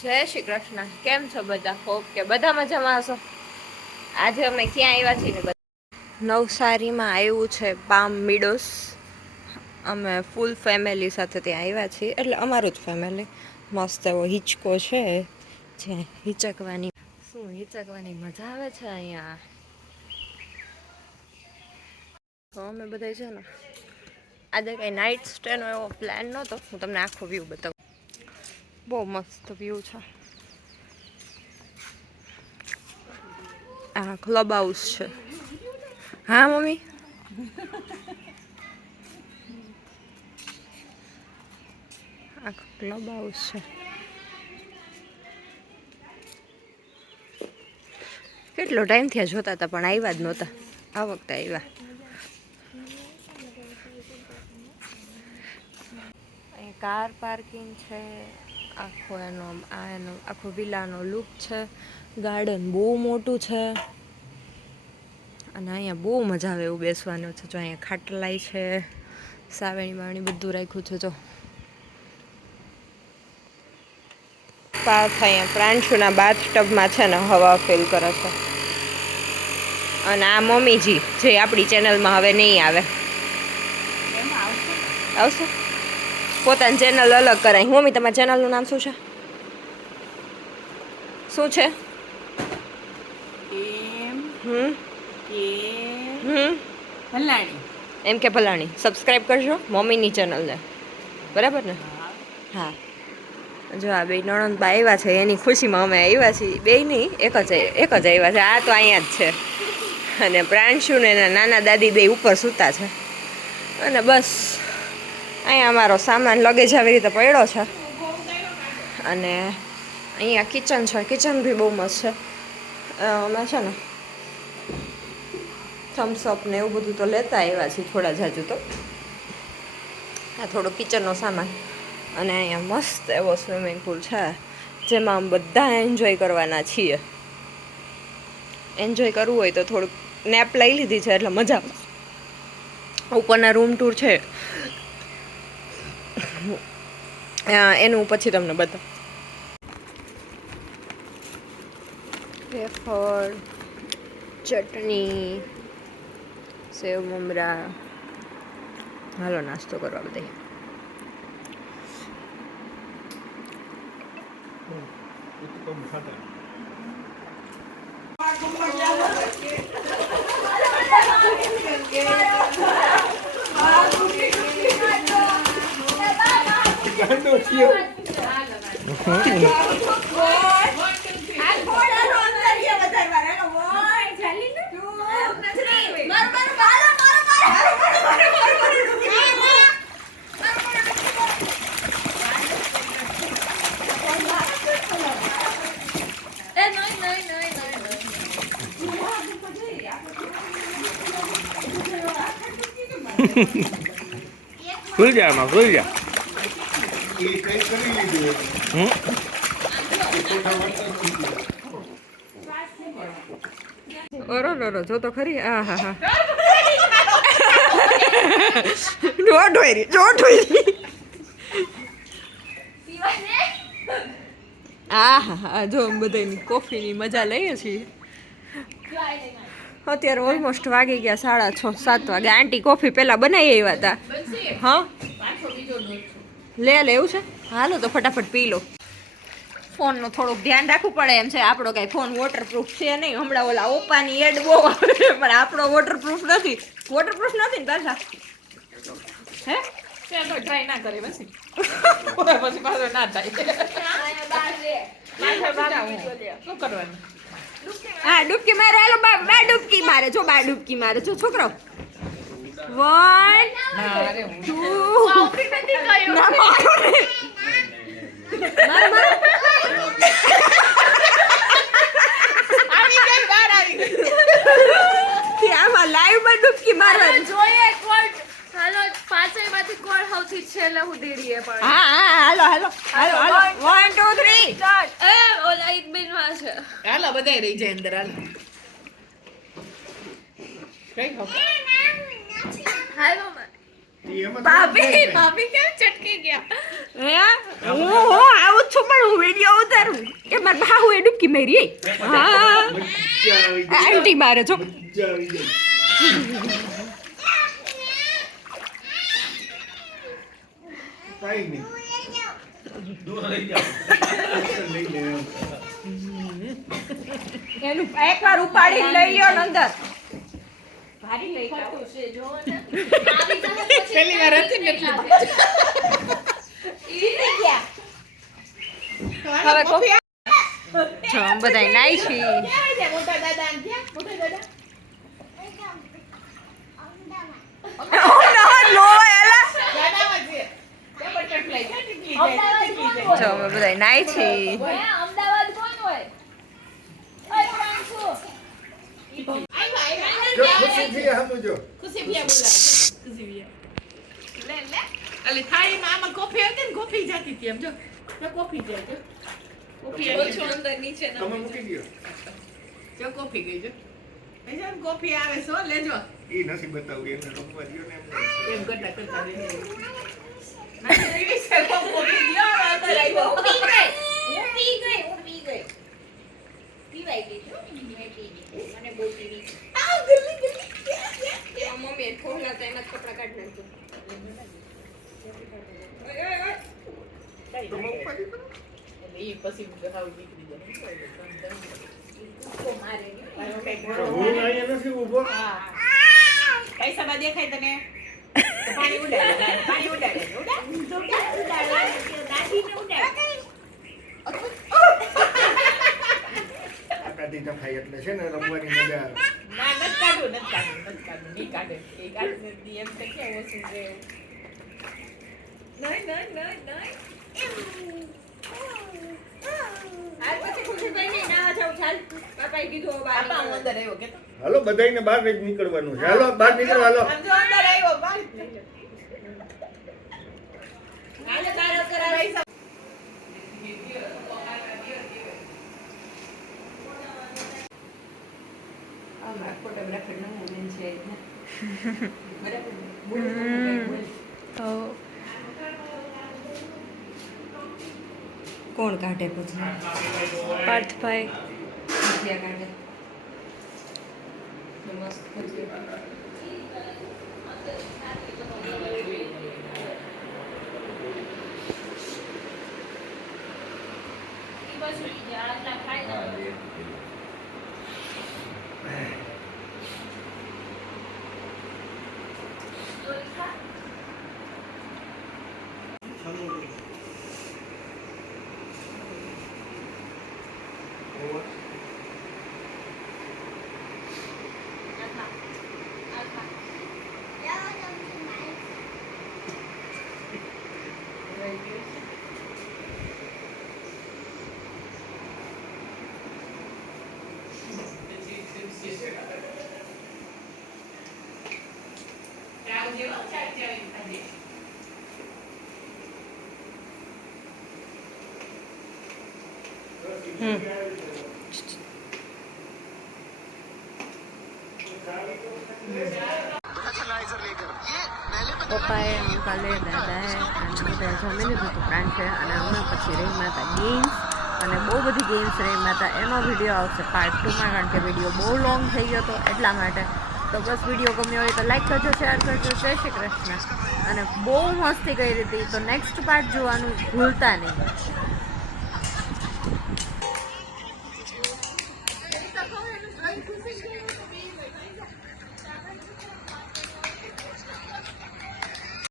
જય શ્રી કૃષ્ણ. કેમ છો બધા? હોપ કે બધા મજામાં હશો. આજે અમે ક્યાં આવ્યા છીએ ને નવસારીમાં આવ્યું છે પામ મિડોસ. અમે ફૂલ ફેમિલી સાથે ત્યાં આવ્યા છીએ, એટલે અમારું જ ફેમિલી. મસ્ત એવો હિંચકો છે જે હિચકવાની મજા આવે છે અહીંયા. તો અમે બધા છે ને આજે કંઈ નાઇટ સ્ટેનો એવો પ્લાન નહોતો. હું તમને આખો વ્યૂ બતાવું. બહુ મસ્ત વ્યૂ છે. આ ક્લબ હાઉસ છે. હા મમ્મી, આ ક્લબ હાઉસ છે. કેટલો ટાઈમ થયા જોતા હતા પણ આવ્યા જ નહોતા. આ વખતે આવ્યા. અહીં કાર પાર્કિંગ છે. એનો આખો વિલાનો લુક છે. ગાર્ડન બહુ મોટું છે અને અહીંયા બહુ મજા આવે એવું બેસવાનું છે. જો અહીંયા ખાટલાઈ છે, સાવેણી બાવણી બધું રાખ્યું છે. જો પાર્થ અહીંયા પ્રાંશુના બાથ ટબમાં છે ને હવા ફીલ કરે છે. અને આ મમ્મીજી જે આપણી ચેનલમાં હવે નહીં આવે. આવશે પોતાની ચેનલ અલગ કરાય. મમ્મી તમારા ચેનલનું નામ શું છે? શું છે? એમ કે ભલાણી. સબસ્ક્રાઈબ કરજો મમ્મીની ચેનલને, બરાબર ને? હા. જો આ બે નણંદબા આવ્યા છે, એની ખુશીમાં અમે આવ્યા છીએ. બે નહીં, એક જ આવ્યા છે. આ તો અહીંયા જ છે. અને પ્રાંશુ ને એના નાના દાદી બે ઉપર સૂતા છે. અને બસ અહીંયા અમારો સામાન લગેજ આવી રીતે પડ્યો છે. અને અહીંયા કિચન છે. કિચન બી બહુ મસ્ત છે. અમે છે ને થમ્સઅપ ને એવું બધું તો લેતા આવ્યા છીએ, થોડા જાજુ તો. આ થોડો કિચનનો સામાન. અને અહીંયા મસ્ત એવો સ્વિમિંગ પુલ છે, જેમાં આમ બધા એન્જોય કરવાના છીએ. એન્જોય કરવું હોય તો થોડુંક નેપ લઈ લીધી છે એટલે મજા આવે. ઉપરના રૂમ ટૂર છે એનું પછી તમને બધા વેફર, ચટણી, સેવ મમરા. હાલો નાસ્તો કરવા બધા. ખુલ જા એમાં, ખુલ જા. ઓરો જો તો ખરી. હા હા હા. હા હા હા. જો બધાની કોફીની મજા લઈએ છીએ. અત્યારે ઓલમોસ્ટ વાગી ગયા 6:30-7 વાગે. આંટી કોફી પેલા બનાવી આવ્યા હતા. હા લે એવું છે. હાલો તો ફટાફટ પી લો. ફોનનું થોડુંક ધ્યાન રાખવું પડે એમ છે. આપણો કાંઈ ફોન વોટરપ્રૂફ છે નહીં. હમણાં ઓલા ઓપ્પાની એડ બહુ આવે પણ આપણો વોટરપ્રૂફ નથી. વોટરપ્રૂફ નથી ને પાછા. હે તો ટ્રાય ના કરે પછી પાછો ના થાય. શું કરવાનું? હા ડૂબકી મારે. હાલો બા ડૂબકી મારે. જો બા ડૂબકી મારે. જો છોકરો 1 2 આમાં લાઈવમાં ડૂબકી મારવાની જોઈએ. કોણ હાલો પાંચેયમાંથી કોણ સૌથી છેલ્લે ઉડીડીએ પણ. હા હાલો 1 2 3 સ્ટાર્ટ. ઓલા એક બિનવા છે. હાલો બધાય રહી જાય અંદર. હાલો કઈ હાલો ભાભી કેમ ચટકી ગયા? હે હું આવું જ છું પણ હું વિડીયો ઉતારું એ મારા બાહુ એ ડૂબકી મારી હા આંટી મારે જો એનું એકવાર ઉપાડી લઈ લ્યો ને અંદર ભારી લઈ ખાતું છે જો ને પહેલી વાર હતી ને એટલે ઈ ગયા હવે કોફી જો બધાય નાઈ છી મોટા દાદા મોટા દાદા જો અમે બધા નાઈ છી અમદાવાદ કોણ હોય ખુશી ભૈયા સમજો ખુશી ભૈયા બોલાવે ખુશી ભૈયા લે લે અલી થાળીમાં આમાં કોફી હતી ને કોફી જાતી હતી એમ જો જો કોફી જાય જો કોફી ઓછો અંદર નીચે ના તમે મૂકી દો જો કોફી ગઈ જો જો કોફી આવે છો લેજો એ નથી બતાવું એને રમવા દો ને એમ કરતા કરતા લેજો ના એવી છે કોફી દિયો અંદર આવ્યો હું પી ગઈ પીવાઈ ગઈ છો મેં પી ગઈ મને બહુ પીવી આ ગલી ગલી મમ્મી ફોન હતા એમાં કપડા કાઢ નાખજો તમે ઉપાડી કરો એટલે ઈ પછી હાવ નીકળી જાય તો મારે હું અહીંયા નથી ઊભો પૈસા માં દેખાય તને તો પાણી ઉડાડે દાદીને ઉડાડ આટાથી નખાય એટલે છે ને રમવાની મજા આવે ના નથી કાઢું નહીં કાઢે એ કાઢે એમ તો કેવું ઓછું રહે હાલ પછી ખુશીભાઈ ને ના જાવ ચાલ પાપાએ કીધું હવે પાપા હું અંદર આવ્યો કે તો હાલો બધાયને બહાર જ નીકળવાનું છે હાલો બહાર નીકળો હાલો આમ જો અંદર આવ્યો બાર હાલે બાર કરાવે ફોટોગ્રાફર નો મોમેન્ટ છે બરાબર કોણ કાઢે પછી પાર્થભાઈ ભજીયા કાઢે મસ્ત ભજીયા પપ્પાએ અંકલે દાદાએ અને બધાએ જમી લીધું હતું પ્રાંત છે અને અમે પછી રહીમાં હતા ગેમ્સ અને બહુ બધી ગેમ્સ રહીમાં હતા એનો વિડીયો આવશે પાર્ટ 2માં કારણ કે વિડીયો બહુ લોંગ થઈ ગયો હતો એટલા માટે તો બસ વિડીયો ગમ્યો હોય તો લાઈક કરજો શેર કરજો જય શ્રી કૃષ્ણ અને બહુ મસ્તી કરી હતી તો નેક્સ્ટ પાર્ટ જોવાનું ભૂલતા નહીં. ખુશી